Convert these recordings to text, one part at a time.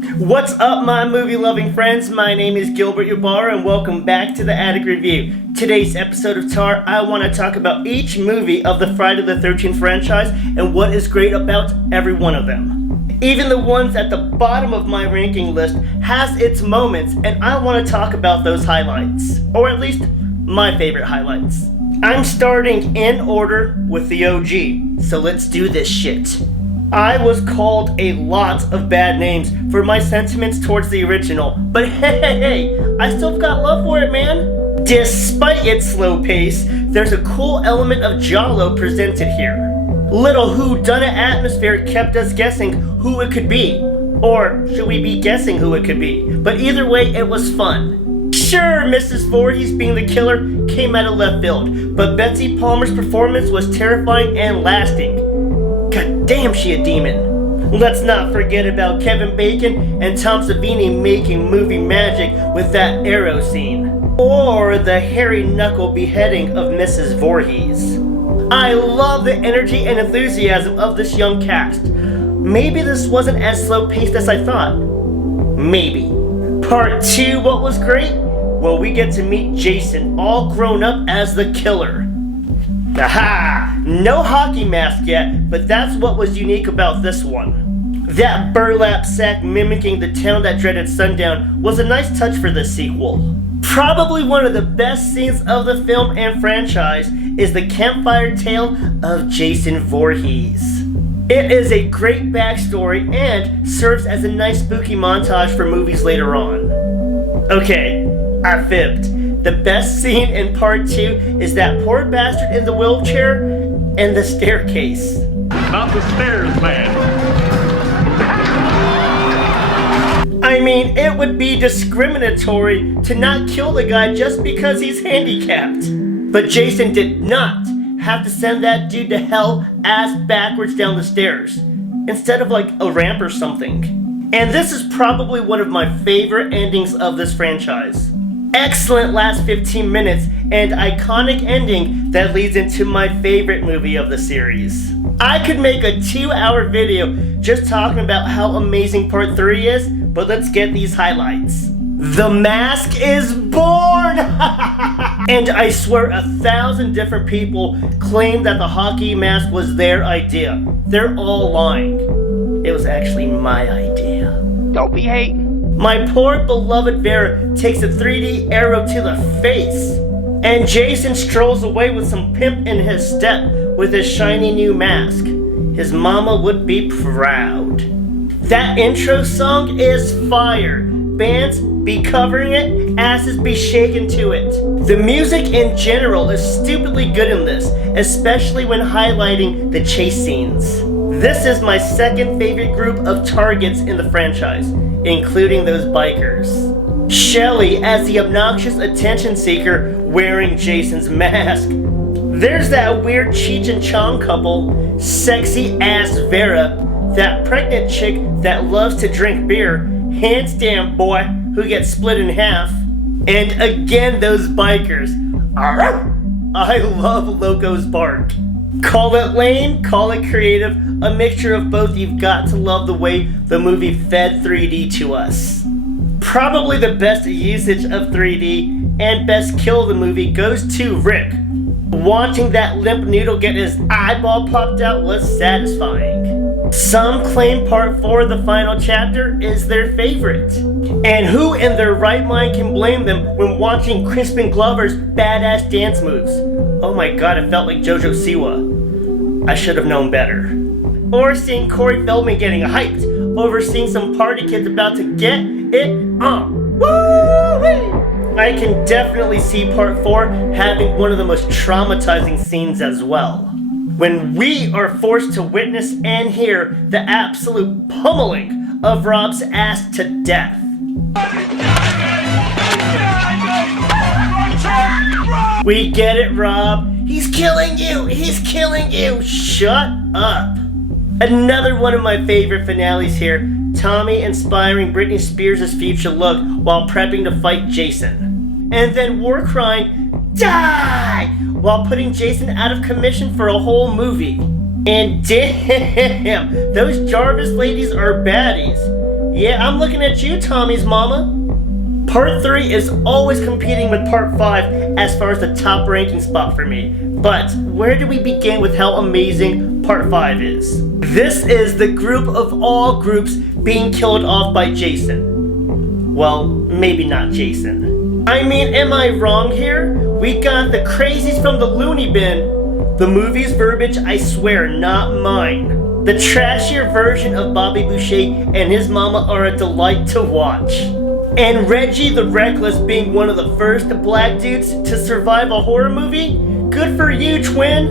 What's up, my movie-loving friends? My name is Gilbert Ybarra, and welcome back to the Attic Review. Today's episode of TAR, I want to talk about each movie of the Friday the 13th franchise and what is great about every one of them. Even the ones at the bottom of my ranking list has its moments, and I want to talk about those highlights. Or at least, my favorite highlights. I'm starting in order with the OG, so let's do this shit. I was called a lot of bad names for my sentiments towards the original, but hey, I still got love for it, man. Despite its slow pace, there's a cool element of giallo presented here. Little whodunit atmosphere kept us guessing who it could be. Or should we be guessing who it could be? But either way, it was fun. Sure, Mrs. Voorhees being the killer came out of left field, but Betsy Palmer's performance was terrifying and lasting. God damn, she a demon. Let's not forget about Kevin Bacon and Tom Savini making movie magic with that arrow scene. Or the hairy knuckle beheading of Mrs. Voorhees. I love the energy and enthusiasm of this young cast. Maybe this wasn't as slow paced as I thought. Maybe. Part 2, what was great? Well, we get to meet Jason, all grown up as the killer. Aha! No hockey mask yet, but that's what was unique about this one. That burlap sack mimicking the town that dreaded sundown was a nice touch for this sequel. Probably one of the best scenes of the film and franchise is the campfire tale of Jason Voorhees. It is a great backstory and serves as a nice spooky montage for movies later on. Okay, I fibbed. The best scene in part 2 is that poor bastard in the wheelchair and the staircase. Not the stairs, man. I mean, it would be discriminatory to not kill the guy just because he's handicapped. But Jason did not have to send that dude to hell ass backwards down the stairs, instead of like a ramp or something. And this is probably one of my favorite endings of this franchise. Excellent last 15 minutes and iconic ending that leads into my favorite movie of the series. I could make a 2-hour video just talking about how amazing part 3 is, but let's get these highlights. The Mask is born! And I swear 1,000 different people claim that the hockey mask was their idea. They're all lying. It was actually my idea. Don't be hating. My poor beloved Vera takes a 3D arrow to the face, and Jason strolls away with some pimp in his step with his shiny new mask. His mama would be proud. That intro song is fire. Bands be covering it, asses be shaking to it. The music in general is stupidly good in this, especially when highlighting the chase scenes. This is my second favorite group of targets in the franchise, including those bikers. Shelley as the obnoxious attention seeker wearing Jason's mask. There's that weird Cheech and Chong couple, sexy ass Vera, that pregnant chick that loves to drink beer, handstand boy who gets split in half, and again those bikers. I love Loco's bark. Call it lame, call it creative, a mixture of both. You've got to love the way the movie fed 3D to us. Probably the best usage of 3D and best kill of the movie goes to Rick. Watching that limp noodle get his eyeball popped out was satisfying. Some claim part 4 of the final chapter is their favorite. And who in their right mind can blame them when watching Crispin Glover's badass dance moves? Oh my god, it felt like Jojo Siwa. I should have known better. Or seeing Corey Feldman getting hyped over seeing some party kids about to get it on. Woo-wee! I can definitely see part 4 having one of the most traumatizing scenes as well. When we are forced to witness and hear the absolute pummeling of Rob's ass to death. We get it, Rob. He's killing you! He's killing you! Shut up! Another one of my favorite finales here. Tommy inspiring Britney Spears' future look while prepping to fight Jason. And then War crying, "Die!" while putting Jason out of commission for a whole movie. And damn, those Jarvis ladies are baddies. Yeah, I'm looking at you, Tommy's mama. Part 3 is always competing with Part 5 as far as the top ranking spot for me. But where do we begin with how amazing Part 5 is? This is the group of all groups being killed off by Jason. Well, maybe not Jason. I mean, am I wrong here? We got the crazies from the loony bin. The movie's verbiage, I swear, not mine. The trashier version of Bobby Boucher and his mama are a delight to watch. And Reggie the Reckless being one of the first black dudes to survive a horror movie? Good for you, twin!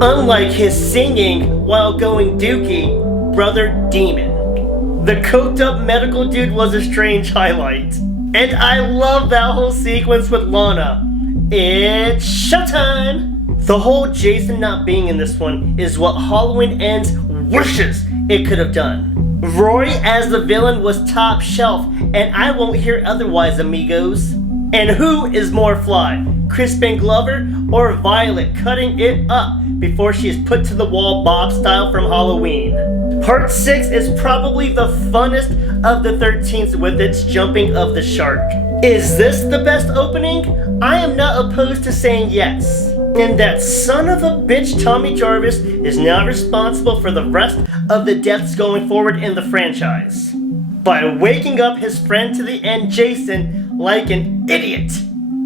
Unlike his singing while going dookie, Brother Demon. The coked up medical dude was a strange highlight. And I love that whole sequence with Lana. It's showtime! The whole Jason not being in this one is what Halloween Ends wishes it could have done. Roy as the villain was top shelf, and I won't hear otherwise, amigos. And who is more fly, Crispin Glover or Violet cutting it up before she is put to the wall Bob style from Halloween? Part 6 is probably the funnest of the 13s with its jumping of the shark. Is this the best opening? I am not opposed to saying yes. And that son of a bitch Tommy Jarvis is now responsible for the rest of the deaths going forward in the franchise. By waking up his friend to the end, Jason, like an idiot.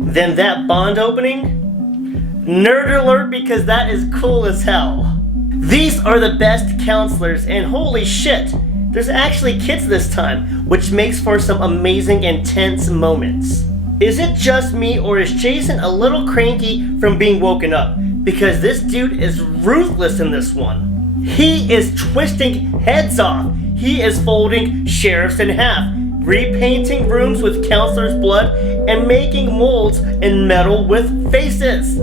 Then that Bond opening? Nerd alert, because that is cool as hell. These are the best counselors, and holy shit, there's actually kids this time, which makes for some amazing intense moments. Is it just me, or is Jason a little cranky from being woken up? Because this dude is ruthless in this one. He is twisting heads off. He is folding sheriffs in half, repainting rooms with counselors' blood, and making molds in metal with faces.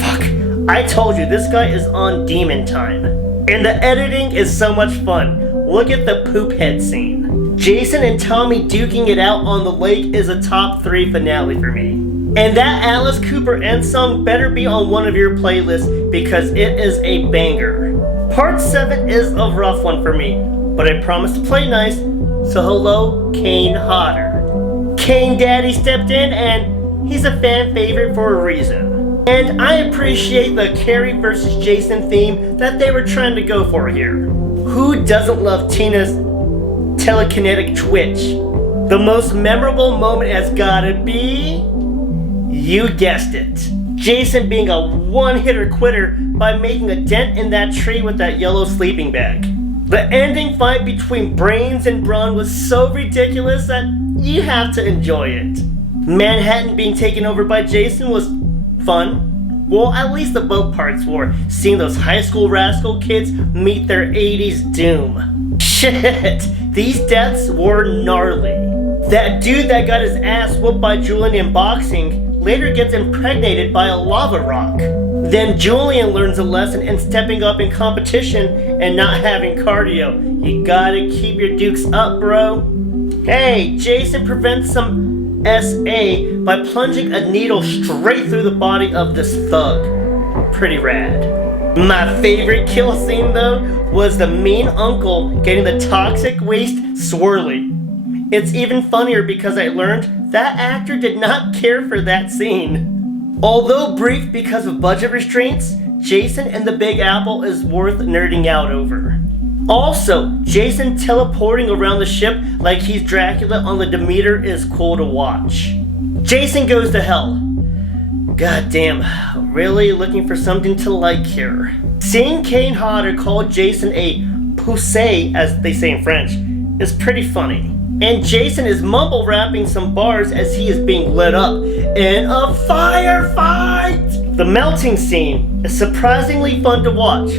Fuck, I told you, this guy is on demon time. And the editing is so much fun. Look at the poop head scene. Jason and Tommy duking it out on the lake is a top 3 finale for me. And that Alice Cooper end song better be on one of your playlists because it is a banger. Part 7 is a rough one for me, but I promise to play nice, so hello, Kane Hodder. Kane Daddy stepped in and he's a fan favorite for a reason. And I appreciate the Carrie versus Jason theme that they were trying to go for here. Who doesn't love Tina's telekinetic twitch? The most memorable moment has gotta be, you guessed it, Jason being a one-hitter quitter by making a dent in that tree with that yellow sleeping bag. The ending fight between Brains and Braun was so ridiculous that you have to enjoy it. Manhattan being taken over by Jason was fun. Well, at least the boat parts were, seeing those high school rascal kids meet their 80s doom. Shit, these deaths were gnarly. That dude that got his ass whooped by Julian in boxing later gets impregnated by a lava rock. Then Julian learns a lesson in stepping up in competition and not having cardio. You gotta keep your dukes up, bro. Hey, Jason prevents some SA by plunging a needle straight through the body of this thug. Pretty rad. My favorite kill scene though was the mean uncle getting the toxic waste swirly. It's even funnier because I learned that actor did not care for that scene. Although brief because of budget restraints, Jason and the Big Apple is worth nerding out over. Also, Jason teleporting around the ship like he's Dracula on the Demeter is cool to watch. Jason goes to hell. God damn, really looking for something to like here. Seeing Kane Hodder call Jason a poussé, as they say in French, is pretty funny. And Jason is mumble rapping some bars as he is being lit up in a firefight! The melting scene is surprisingly fun to watch.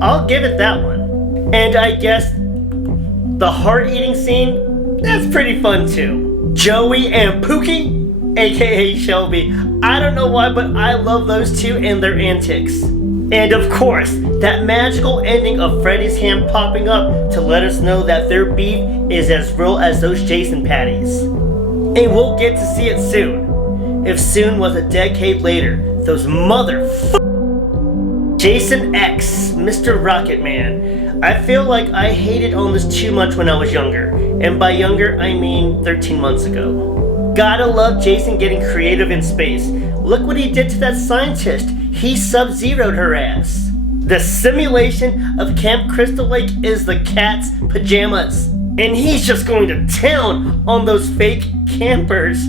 I'll give it that one. And I guess the heart-eating scene, that's pretty fun too. Joey and Pookie, aka Shelby. I don't know why, but I love those two and their antics. And of course, that magical ending of Freddy's hand popping up to let us know that their beef is as real as those Jason patties. And we'll get to see it soon. If soon was a decade later, those motherfuckers Jason X, Mr. Rocket Man. I feel like I hated on this too much when I was younger. And by younger, I mean 13 months ago. Gotta love Jason getting creative in space. Look what he did to that scientist. He sub-zeroed her ass. The simulation of Camp Crystal Lake is the cat's pajamas. And he's just going to town on those fake campers.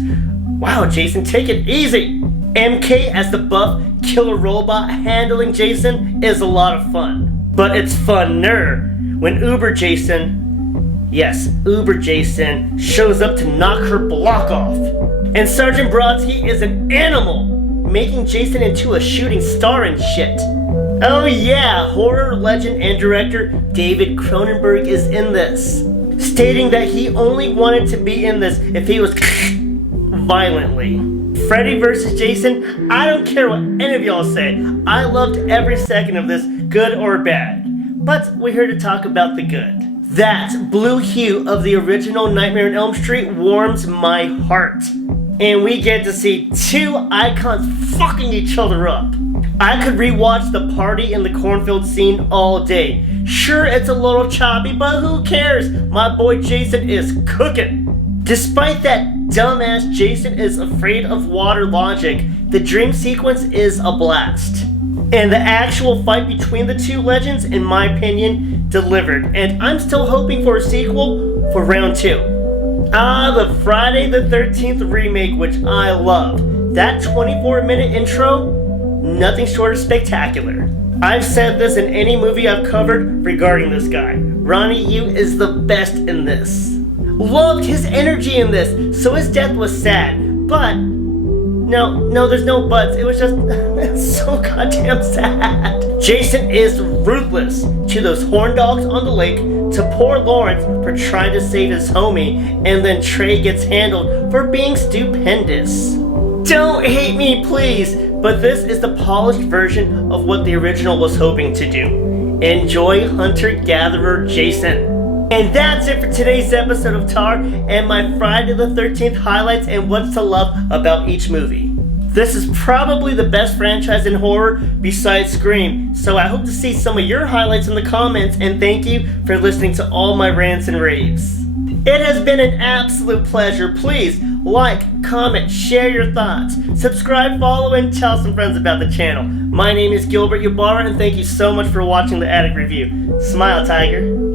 Wow, Jason, take it easy. MK as the buff killer robot handling Jason is a lot of fun. But it's funner when Uber Jason, yes, Uber Jason, shows up to knock her block off. And Sergeant Brodsky is an animal, making Jason into a shooting star and shit. Oh yeah, horror legend and director David Cronenberg is in this, stating that he only wanted to be in this if he was violently. Freddy vs. Jason, I don't care what any of y'all say. I loved every second of this, good or bad. But we're here to talk about the good. That blue hue of the original Nightmare on Elm Street warms my heart. And we get to see two icons fucking each other up. I could rewatch the party in the cornfield scene all day. Sure, it's a little choppy, but who cares? My boy Jason is cooking. Despite that dumbass Jason is afraid of water logic, the dream sequence is a blast. And the actual fight between the two legends, in my opinion, delivered. And I'm still hoping for a sequel for round 2. The Friday the 13th remake, which I love. That 24-minute intro, nothing short of spectacular. I've said this in any movie I've covered regarding this guy. Ronnie Yu is the best in this. Loved his energy in this, so his death was sad, but no, there's no buts. It was just it's so goddamn sad. Jason is ruthless to those horn dogs on the lake, to poor Lawrence for trying to save his homie, and then Trey gets handled for being stupendous. Don't hate me, please, but this is the polished version of what the original was hoping to do. Enjoy Hunter-Gatherer Jason. And that's it for today's episode of Tar and my Friday the 13th highlights and what's to love about each movie. This is probably the best franchise in horror besides Scream, so I hope to see some of your highlights in the comments, and thank you for listening to all my rants and raves. It has been an absolute pleasure. Please like, comment, share your thoughts, subscribe, follow, and tell some friends about the channel. My name is Gilbert Ybarra, and thank you so much for watching the Attic Review. Smile, Tiger.